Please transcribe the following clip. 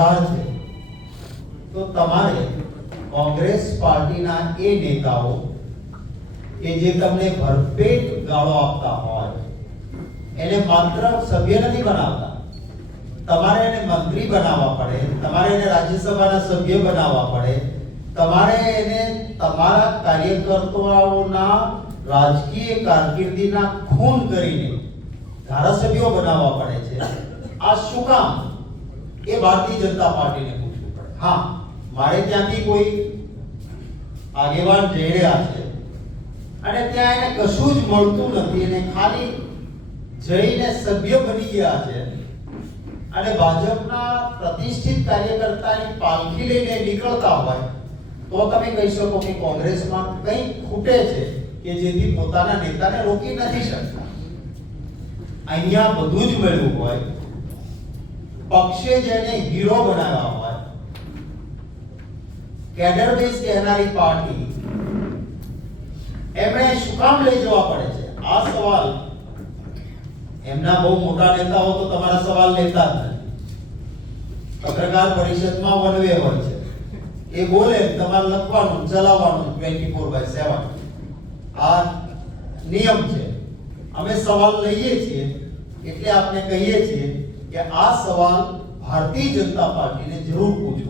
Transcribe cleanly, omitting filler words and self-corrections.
સત્તાધાર છે તો તમારે કોંગ્રેસ પાર્ટીના એ નેતાઓ કે જે તમને ભરપેટ ગાળો આપતા હોય એને માત્ર સભ્ય નથી બનાવતા, તમારે એને મંત્રી બનાવવા પડે, તમારે એને રાજ્યસભાના સભ્ય બનાવવા પડે, તમારે એને તમારા કાર્યકર્તાઓના રાજકીય કારકિર્દીના ખૂન કરીને ધારાસભ્યો બનાવવા પડે છે. આ શું કામ? એ ભારતીય જનતા પાર્ટીને પૂછવું પડે. હા, મારે ત્યાંથી કોઈ આગેવાન જઈ રહ્યા છે અને ત્યાં એને કશું જ મળતું નથી અને ખાલી જઈને સભ્ય બની ગયા છે અને ભાજપના પ્રતિષ્ઠિત કાર્યકર્તાની પાલખી લઈને નીકળતા હોય તો તમે કહી શકો કે કોંગ્રેસમાં કંઈ ખૂટે છે કે જેથી પોતાના નેતાને રોકી નથી શકતા. અહીંયા બધું જ મળ્યું હોય, પક્ષે જેને હીરો બનાવ્યા હોય, કેડર બેઝ કહેનારી પાર્ટી, એમણે શું કામ લઈ જવા પડે છે? આ સવાલ એમના બહુ મોટા નેતાઓ તો તમારા સવાલ લેતા જ નથી. પત્રકાર પરિષદમાં વન વે હોય છે, એ બોલે તમારે લખવાનું, ચલાવવાનું 24/7. આ નિયમ છે. અમે સવાલ લઈએ છીએ એટલે આપણે કહીએ છીએ કે આ સવાલ ભારતીય જનતા પાર્ટીને જરૂર પૂછવો